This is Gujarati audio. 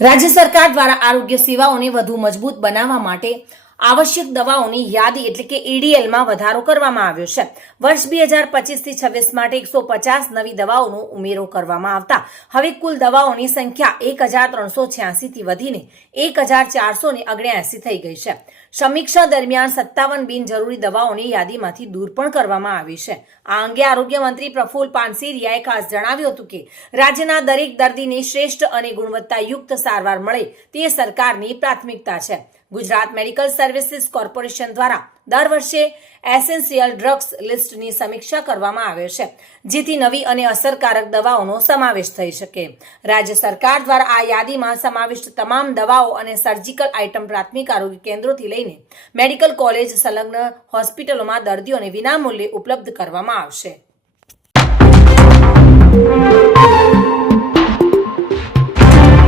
રાજ્ય સરકાર દ્વારા આરોગ્ય સેવાઓને વધુ મજબૂત બનાવવા માટે આવશ્યક દવાઓની યાદી એટલે કે એડીએલમાં વધારો કરવામાં આવ્યો છે। વર્ષ 2025 થી 26 માટે 150 નવી દવાઓનો ઉમેરો કરવામાં આવતા હવે કુલ દવાઓની સંખ્યા 1386 થી વધીને 1479 થઈ ગઈ છે। સમીક્ષા દરમિયાન 57 બિનજરૂરી દવાઓની યાદીમાંથી દૂર પણ કરવામાં આવી છે। આ અંગે આરોગ્ય મંત્રી પ્રફુલ પાનસેરિયાએ ખાસ જણાવ્યું હતું કે રાજ્યના દરેક દર્દીને શ્રેષ્ઠ અને ગુણવત્તાયુક્ત સારવાર મળે તે સરકારની પ્રાથમિકતા છે। ગુજરાત મેડિકલ સર્વિસીસ કોર્પોરેશન દ્વારા દર વર્ષે એસેન્શિયલ ડ્રગ્સ લિસ્ટની સમીક્ષા કરવામાં આવે છે, જેથી નવી અને અસરકારક દવાઓનો સમાવેશ થઈ શકે। રાજ્ય સરકાર દ્વારા આ યાદીમાં સમાવિષ્ટ તમામ દવાઓ અને સર્જિકલ આઇટમ પ્રાથમિક આરોગ્ય કેન્દ્રોથી લઈને મેડિકલ કોલેજ સંલગ્ન હોસ્પિટલોમાં દર્દીઓને વિનામૂલ્યે ઉપલબ્ધ કરવામાં આવશે।